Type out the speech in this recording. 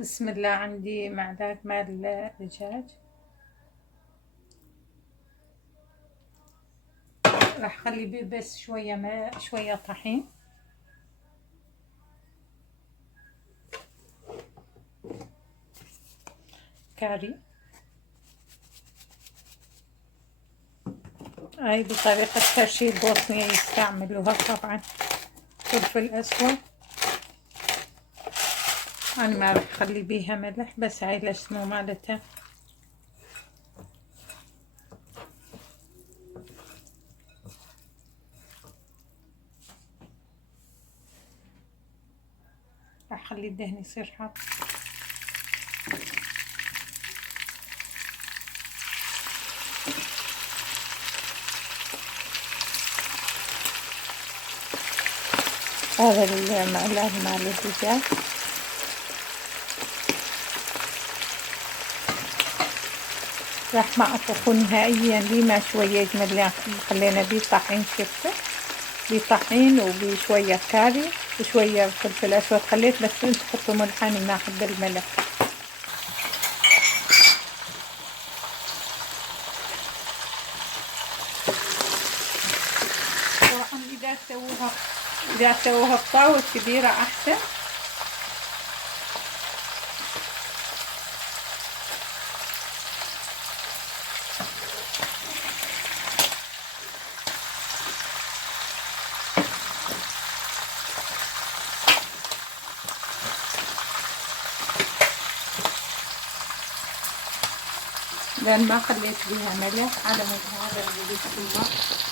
بسم الله. عندي معلقة مال دجاج، راح اخلي بيه بس شوية ماء، شوية طحين، كاري. هاي بطريقة ترشي البوسنية يستعملوها طبعا. فلفل اسود، انا ما راح اخلي بيها ملح، بس هاي الاسمو مالتها. راح اخلي الدهن يصير حار. هذا المعلقة مال الدجاج. راح ما اطبخه نهائيا لما شوية يجمد، خلينا بيه طحين، شفته بطحين وبشوية كاري وشوية فلفل اسود. خليت بس انت تحطوا ملح، انا ما احب الملح. طبعا اذا سووها بطاولة كبيرة احسن. لان ما خليت بيها ملح على مود هذا اللي بالسوا.